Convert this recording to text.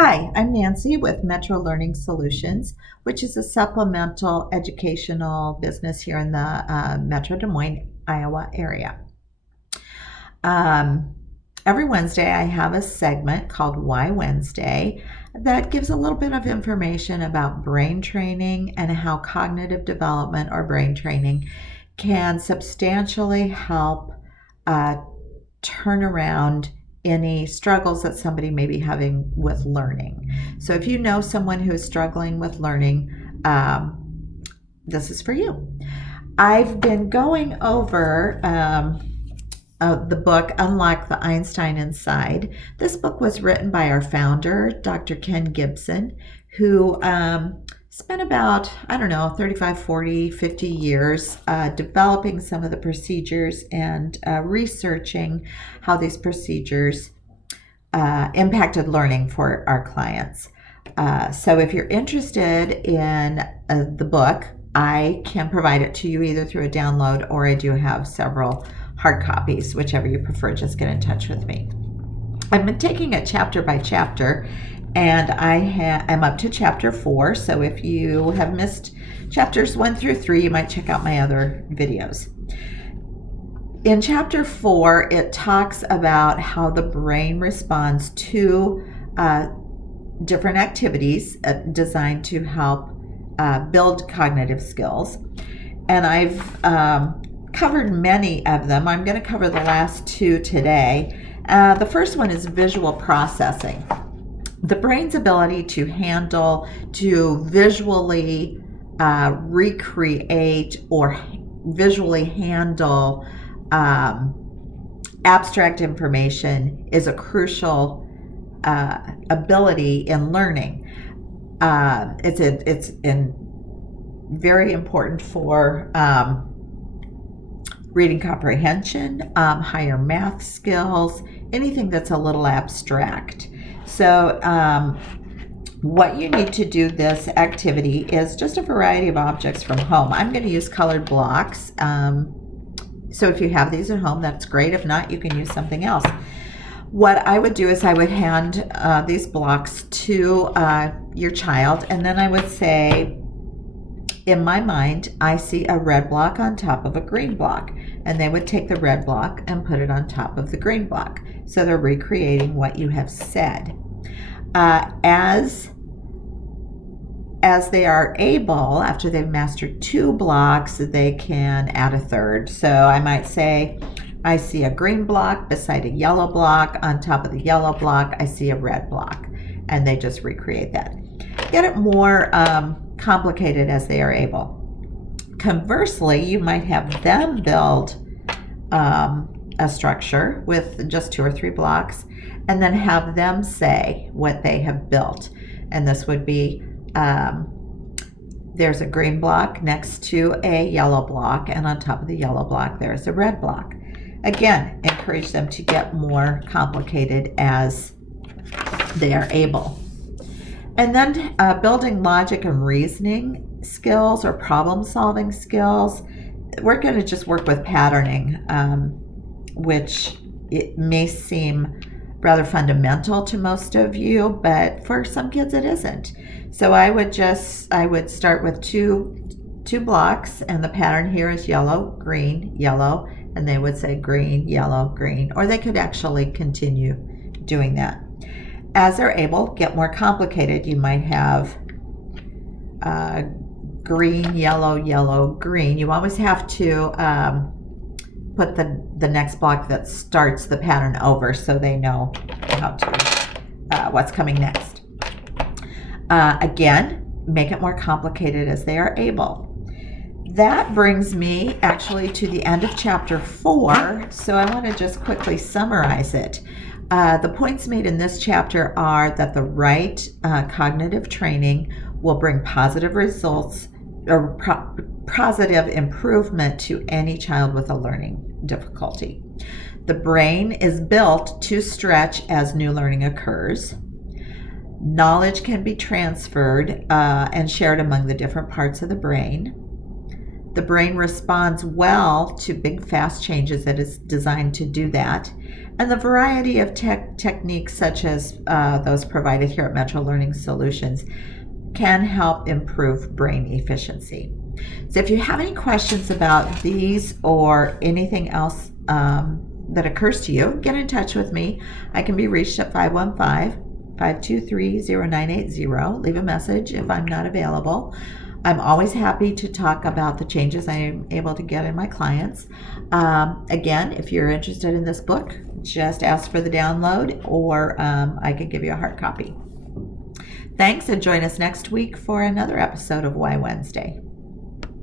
Hi, I'm Nancy with Metro Learning Solutions, which is a supplemental educational business here in the Metro Des Moines, Iowa area. Um, every Wednesday, I have a segment called Why Wednesday that gives a little bit of information about brain training and how cognitive development or brain training can substantially help uh, turn around any struggles that somebody may be having with learning. So if you know someone who is struggling with learning, this is for you. I've been going over the book Unlock the Einstein Inside. This book was written by our founder, Dr. Ken Gibson, who spent about, 35, 40, 50 years developing some of the procedures and researching how these procedures impacted learning for our clients. So if you're interested in the book, I can provide it to you either through a download, or I do have several hard copies, whichever you prefer. Just get in touch with me. I've been taking it chapter by chapter, and I am up to chapter 4. So if you have missed chapters 1 through 3, you might check out my other videos. In chapter 4, it talks about how the brain responds to different activities designed to help build cognitive skills. And I've covered many of them. I'm going to cover the last 2 today. The first one is visual processing. The brain's ability to visually recreate or visually handle abstract information is a crucial ability in learning. It's very important for reading comprehension, higher math skills, anything that's a little abstract. So what you need to do this activity is just a variety of objects from home. I'm going to use colored blocks. So if you have these at home, that's great. If not, you can use something else. What I would do is I would hand these blocks to your child, and then I would say, in my mind, I see a red block on top of a green block. And they would take the red block and put it on top of the green block. So they're recreating what you have said. As they are able, after they've mastered 2 blocks, they can add a third. So I might say, I see a green block beside a yellow block. On top of the yellow block, I see a red block. And they just recreate that. Get it more complicated as they are able. Conversely, you might have them build a structure with just 2 or 3 blocks, and then have them say what they have built. And this would be, there's a green block next to a yellow block, and on top of the yellow block, there's a red block. Again, encourage them to get more complicated as they are able. And then building logic and reasoning skills or problem-solving skills. We're going to just work with patterning, which it may seem rather fundamental to most of you, but for some kids it isn't. So I would start with two blocks, and the pattern here is yellow, green, yellow, and they would say green, yellow, green, or they could actually continue doing that. As they're able, get more complicated. You might have green, yellow, yellow, green. You always have to put the next block that starts the pattern over so they know how to what's coming next. Again, make it more complicated as they are able. That brings me actually to the end of chapter 4, so I want to just quickly summarize it. The points made in this chapter are that the right cognitive training will bring positive results or positive improvement to any child with a learning difficulty. The brain is built to stretch as new learning occurs. Knowledge can be transferred and shared among the different parts of the brain. The brain responds well to big, fast changes that is designed to do that. And the variety of techniques, such as those provided here at Metro Learning Solutions, can help improve brain efficiency. So if you have any questions about these or anything else that occurs to you, get in touch with me. I can be reached at 515-523-0980. Leave a message if I'm not available. I'm always happy to talk about the changes I am able to get in my clients. Again, if you're interested in this book, just ask for the download, or I can give you a hard copy. Thanks, and join us next week for another episode of Why Wednesday.